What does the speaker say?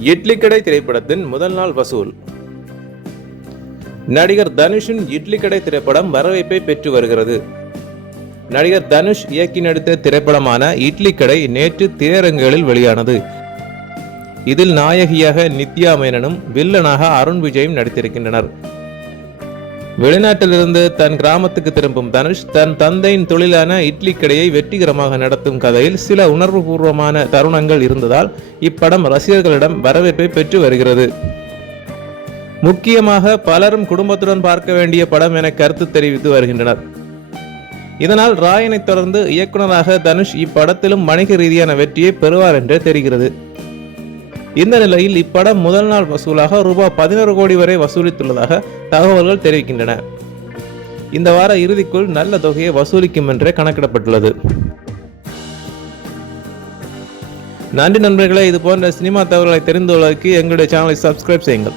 இட்லி கடை திரைப்படத்தின் முதல் நாள் வசூல். நடிகர் தனுஷின் இட்லி கடை திரைப்படம் வரவேற்பை பெற்று வருகிறது. நடிகர் தனுஷ் இயக்கி நடித்த திரைப்படமான இட்லி கடை நேற்று திரையரங்குகளில் வெளியானது. இதில் நாயகியாக நித்யா மேனனும் வில்லனாக அருண் விஜயும் நடித்திருக்கின்றனர். வெளிநாட்டிலிருந்து தன் கிராமத்துக்கு திரும்பும் தனுஷ் தன் தந்தையின் தொழிலான இட்லி கடையை வெற்றிகரமாக நடத்தும் கதையில் சில உணர்வுபூர்வமான தருணங்கள் இருந்ததால் இப்படம் ரசிகர்களிடம் வரவேற்பை பெற்று வருகிறது. முக்கியமாக பலரும் குடும்பத்துடன் பார்க்க வேண்டிய படம் என கருத்து தெரிவித்து வருகின்றனர். இதனால் ராயனை தொடர்ந்து இயக்குனராக தனுஷ் இப்படத்திலும் வணிக ரீதியான வெற்றியை பெறுவார் என்றே தெரிகிறது. இந்த நிலையில் இப்படம் முதல் நாள் வசூலாக ரூபாய் பதினோரு கோடி வரை வசூலித்துள்ளதாக தகவல்கள் தெரிவிக்கின்றன. இந்த வார இறுதிக்குள் நல்ல தொகையை வசூலிக்கும் என்றே கணக்கிடப்பட்டுள்ளது. நன்றி நண்பர்களே இது போன்ற சினிமா தகவல்களை தெரிந்து கொள்வதற்கு எங்களுடைய சேனலை சப்ஸ்கிரைப் செய்யுங்கள்.